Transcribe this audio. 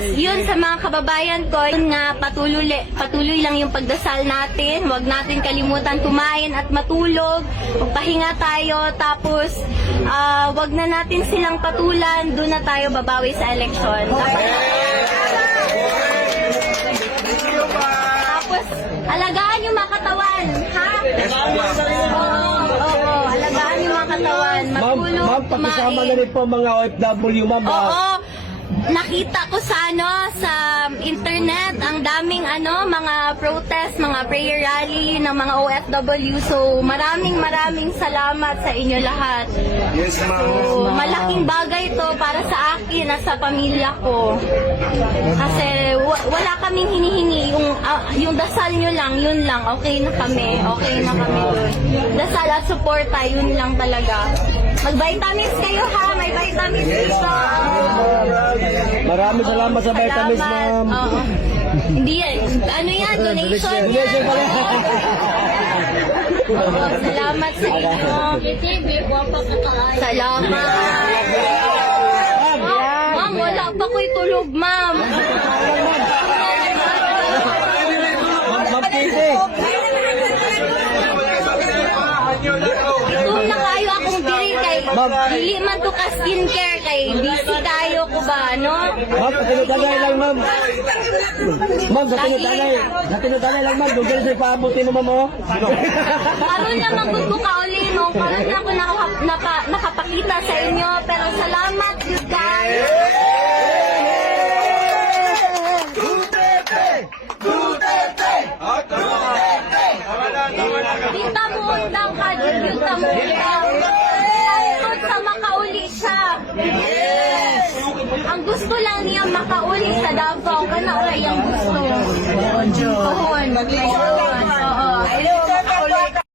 Tapos yun sa mga kababayan ko, yun nga patuloy lang yung pagdasal natin. Huwag natin kalimutan kumain at matulog. Magpahinga tayo. Tapos huwag na natin silang patulan. Doon na tayo babawi sa eleksyon. Tapos alagaan yung mga katawan, ha? Oo, alagaan yung mga katawan. Matulog, Ma'am, pakisama na rin po mga OFW, ma'am. Oo. Nakita ko sa sa internet ang daming mga protest, mga prayer rally ng mga OFW. So maraming salamat sa inyo lahat. Yes, ma'am. So, malaking bagay to para sa akin at sa pamilya ko. Kasi wala kaming hinihingi, yung dasal nyo lang, yun lang, okay na kami dun. Dasal at suporta, yun lang talaga. Mag-vitamins kayo ha, may vitamins dito. Maraming salamat sa vitamins, ma'am. Oo. Hindi yan, yan, donation yan. Donation pala. Oo, salamat sa inyo. Salamat. Ma'am, wala pa ko'y tulog, ma'am. Ma'am Kitty. Kung na kayo akong diri kay dili man to ka skincare kay busy kayo ko ba, no? Ma'am, patinutagay lang, ma'am. Ma'am, patinutagay lang, ma'am. Doon sa paabutin mo, ma'am, oh. Karoon naman ko kauli, no? Karoon na ako nakapakita sa inyo, pero salamat, you guys. Dita mo undang ka, dita mo undang. Tungkol sa makauli siya. Ang gusto lang niya makauli sa Davao, kana ora yang gusto. Kahon.